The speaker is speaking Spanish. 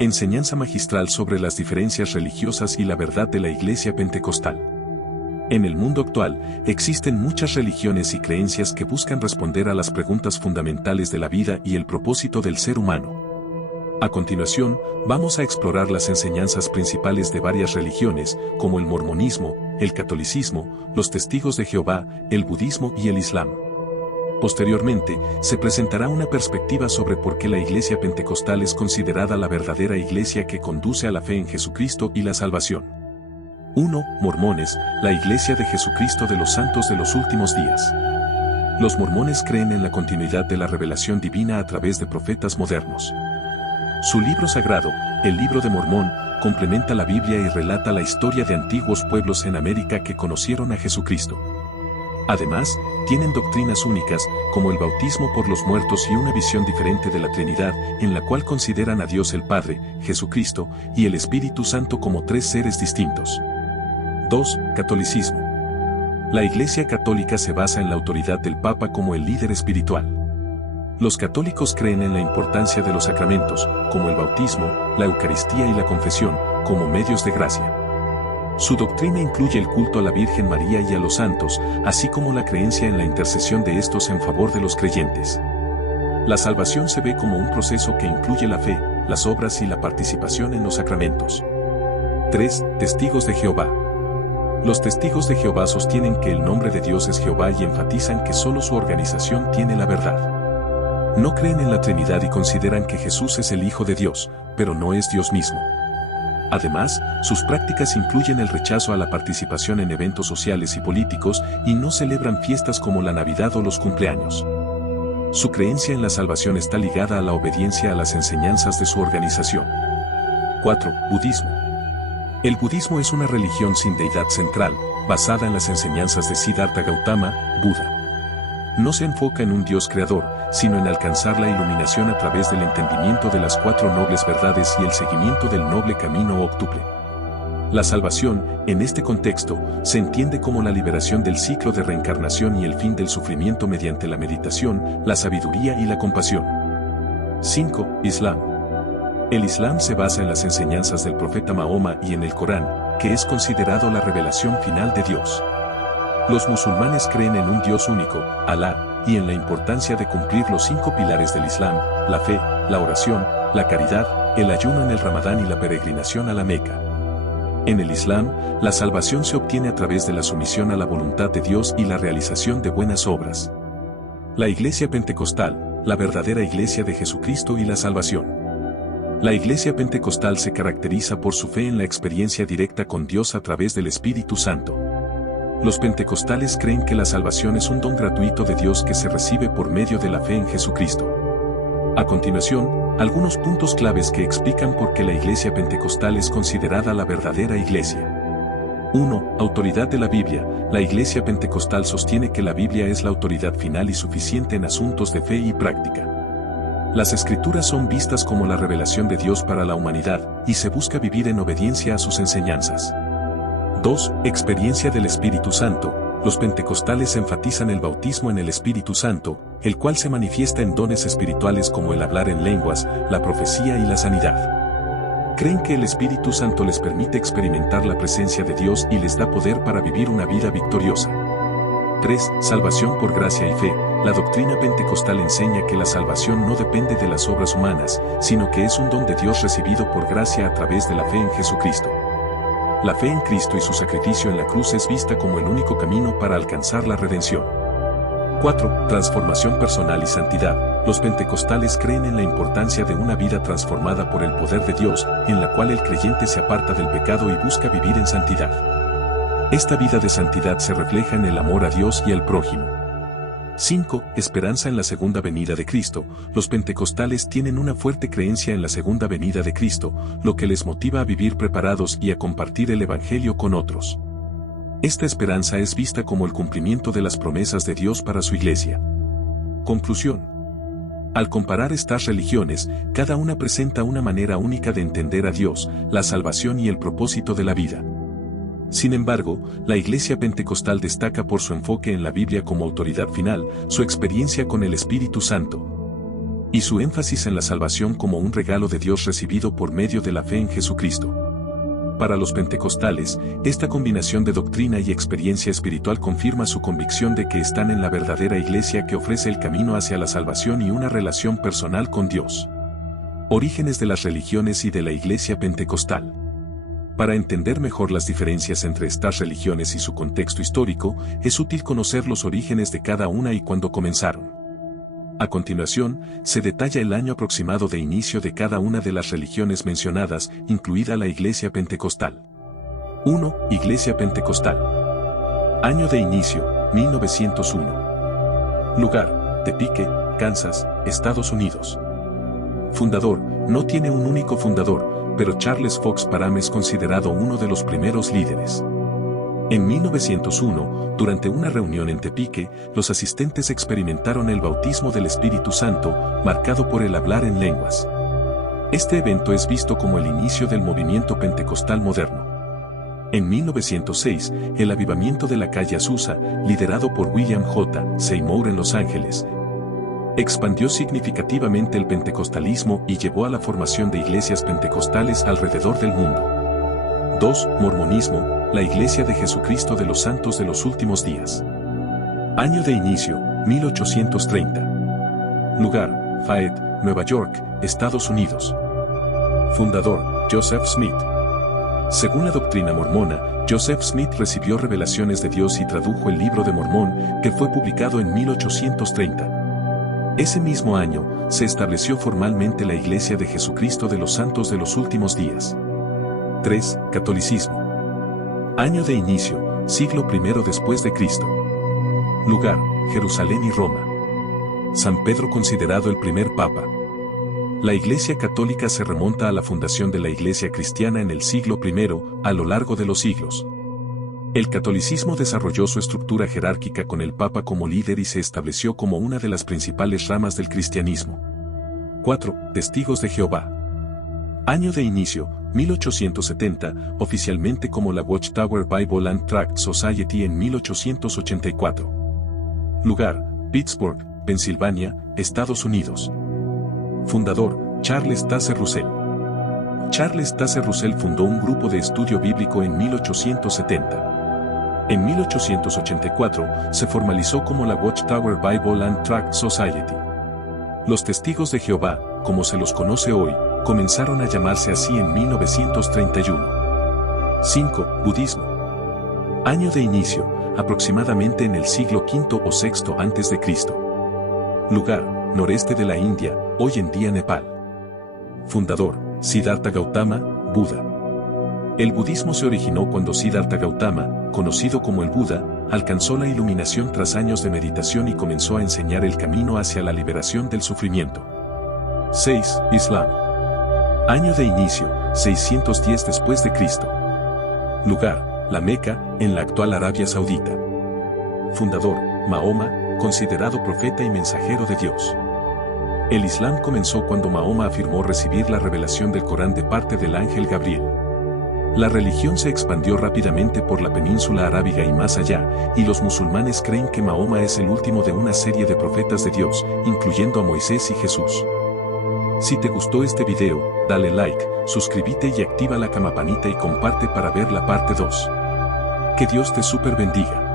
Enseñanza magistral sobre las diferencias religiosas y la verdad de la Iglesia Pentecostal. En el mundo actual, existen muchas religiones y creencias que buscan responder a las preguntas fundamentales de la vida y el propósito del ser humano. A continuación, vamos a explorar las enseñanzas principales de varias religiones, como el mormonismo, el catolicismo, los testigos de Jehová, el budismo y el islam. Posteriormente, se presentará una perspectiva sobre por qué la Iglesia Pentecostal es considerada la verdadera iglesia que conduce a la fe en Jesucristo y la salvación. 1. Mormones, la Iglesia de Jesucristo de los Santos de los Últimos Días. Los mormones creen en la continuidad de la revelación divina a través de profetas modernos. Su libro sagrado, el Libro de Mormón, complementa la Biblia y relata la historia de antiguos pueblos en América que conocieron a Jesucristo. Además, tienen doctrinas únicas, como el bautismo por los muertos y una visión diferente de la Trinidad, en la cual consideran a Dios el Padre, Jesucristo, y el Espíritu Santo como tres seres distintos. 2. Catolicismo. La Iglesia Católica se basa en la autoridad del Papa como el líder espiritual. Los católicos creen en la importancia de los sacramentos, como el bautismo, la Eucaristía y la confesión, como medios de gracia. Su doctrina incluye el culto a la Virgen María y a los santos, así como la creencia en la intercesión de estos en favor de los creyentes. La salvación se ve como un proceso que incluye la fe, las obras y la participación en los sacramentos. 3. Testigos de Jehová. Los testigos de Jehová sostienen que el nombre de Dios es Jehová y enfatizan que solo su organización tiene la verdad. No creen en la Trinidad y consideran que Jesús es el Hijo de Dios, pero no es Dios mismo. Además, sus prácticas incluyen el rechazo a la participación en eventos sociales y políticos y no celebran fiestas como la Navidad o los cumpleaños. Su creencia en la salvación está ligada a la obediencia a las enseñanzas de su organización. 4. Budismo. El budismo es una religión sin deidad central, basada en las enseñanzas de Siddhartha Gautama, Buda. No se enfoca en un Dios creador, sino en alcanzar la iluminación a través del entendimiento de las cuatro nobles verdades y el seguimiento del noble camino óctuple. La salvación, en este contexto, se entiende como la liberación del ciclo de reencarnación y el fin del sufrimiento mediante la meditación, la sabiduría y la compasión. 5. Islam. El Islam se basa en las enseñanzas del profeta Mahoma y en el Corán, que es considerado la revelación final de Dios. Los musulmanes creen en un Dios único, Alá, y en la importancia de cumplir los 5 pilares del Islam, la fe, la oración, la caridad, el ayuno en el Ramadán y la peregrinación a la Meca. En el Islam, la salvación se obtiene a través de la sumisión a la voluntad de Dios y la realización de buenas obras. La Iglesia Pentecostal, la verdadera Iglesia de Jesucristo y la salvación. La Iglesia Pentecostal se caracteriza por su fe en la experiencia directa con Dios a través del Espíritu Santo. Los pentecostales creen que la salvación es un don gratuito de Dios que se recibe por medio de la fe en Jesucristo. A continuación, algunos puntos claves que explican por qué la Iglesia Pentecostal es considerada la verdadera Iglesia. 1. Autoridad de la Biblia. La Iglesia Pentecostal sostiene que la Biblia es la autoridad final y suficiente en asuntos de fe y práctica. Las Escrituras son vistas como la revelación de Dios para la humanidad, y se busca vivir en obediencia a sus enseñanzas. 2. Experiencia del Espíritu Santo. Los pentecostales enfatizan el bautismo en el Espíritu Santo, el cual se manifiesta en dones espirituales como el hablar en lenguas, la profecía y la sanidad. Creen que el Espíritu Santo les permite experimentar la presencia de Dios y les da poder para vivir una vida victoriosa. 3. Salvación por gracia y fe. La doctrina pentecostal enseña que la salvación no depende de las obras humanas, sino que es un don de Dios recibido por gracia a través de la fe en Jesucristo. La fe en Cristo y su sacrificio en la cruz es vista como el único camino para alcanzar la redención. 4. Transformación personal y santidad. Los pentecostales creen en la importancia de una vida transformada por el poder de Dios, en la cual el creyente se aparta del pecado y busca vivir en santidad. Esta vida de santidad se refleja en el amor a Dios y al prójimo. 5. Esperanza en la segunda venida de Cristo. Los pentecostales tienen una fuerte creencia en la segunda venida de Cristo, lo que les motiva a vivir preparados y a compartir el Evangelio con otros. Esta esperanza es vista como el cumplimiento de las promesas de Dios para su iglesia. Conclusión. Al comparar estas religiones, cada una presenta una manera única de entender a Dios, la salvación y el propósito de la vida. Sin embargo, la Iglesia Pentecostal destaca por su enfoque en la Biblia como autoridad final, su experiencia con el Espíritu Santo. y su énfasis en la salvación como un regalo de Dios recibido por medio de la fe en Jesucristo. Para los pentecostales, esta combinación de doctrina y experiencia espiritual confirma su convicción de que están en la verdadera iglesia que ofrece el camino hacia la salvación y una relación personal con Dios. Orígenes de las religiones y de la iglesia pentecostal. Para entender mejor las diferencias entre estas religiones y su contexto histórico, es útil conocer los orígenes de cada una y cuándo comenzaron. A continuación, se detalla el año aproximado de inicio de cada una de las religiones mencionadas, incluida la Iglesia Pentecostal. 1. Iglesia Pentecostal. Año de inicio, 1901. Lugar, Topeka, Kansas, Estados Unidos. Fundador, no tiene un único fundador, pero Charles Fox Parham es considerado uno de los primeros líderes. En 1901, durante una reunión en Topeka, los asistentes experimentaron el bautismo del Espíritu Santo, marcado por el hablar en lenguas. Este evento es visto como el inicio del movimiento pentecostal moderno. En 1906, el avivamiento de la calle Azusa, liderado por William J. Seymour en Los Ángeles, expandió significativamente el pentecostalismo y llevó a la formación de iglesias pentecostales alrededor del mundo. 2. Mormonismo, la Iglesia de Jesucristo de los Santos de los Últimos Días. Año de inicio, 1830. Lugar, Fayette, Nueva York, Estados Unidos. Fundador, Joseph Smith. Según la doctrina mormona, Joseph Smith recibió revelaciones de Dios y tradujo el Libro de Mormón, que fue publicado en 1830. Ese mismo año, se estableció formalmente la Iglesia de Jesucristo de los Santos de los Últimos Días. 3. Catolicismo. Año de inicio, siglo I después de Cristo. Lugar, Jerusalén y Roma. San Pedro considerado el primer papa. La Iglesia Católica se remonta a la fundación de la Iglesia Cristiana en el siglo I, a lo largo de los siglos. El catolicismo desarrolló su estructura jerárquica con el Papa como líder y se estableció como una de las principales ramas del cristianismo. 4. Testigos de Jehová. Año de inicio, 1870, oficialmente como la Watchtower Bible and Tract Society en 1884. Lugar, Pittsburgh, Pensilvania, Estados Unidos. Fundador, Charles Taze Russell. Charles Taze Russell fundó un grupo de estudio bíblico en 1870. En 1884, se formalizó como la Watchtower Bible and Tract Society. Los Testigos de Jehová, como se los conoce hoy, comenzaron a llamarse así en 1931. 5. Budismo. Año de inicio, aproximadamente en el siglo V o VI a.C. Lugar, noreste de la India, hoy en día Nepal. Fundador, Siddhartha Gautama, Buda. El budismo se originó cuando Siddhartha Gautama, conocido como el Buda, alcanzó la iluminación tras años de meditación y comenzó a enseñar el camino hacia la liberación del sufrimiento. 6. Islam. Año de inicio, 610 después de Cristo. Lugar, la Meca, en la actual Arabia Saudita. Fundador, Mahoma, considerado profeta y mensajero de Dios. El Islam comenzó cuando Mahoma afirmó recibir la revelación del Corán de parte del ángel Gabriel. La religión se expandió rápidamente por la península arábiga y más allá, y los musulmanes creen que Mahoma es el último de una serie de profetas de Dios, incluyendo a Moisés y Jesús. Si te gustó este video, dale like, suscríbete y activa la campanita y comparte para ver la parte 2. Que Dios te super bendiga.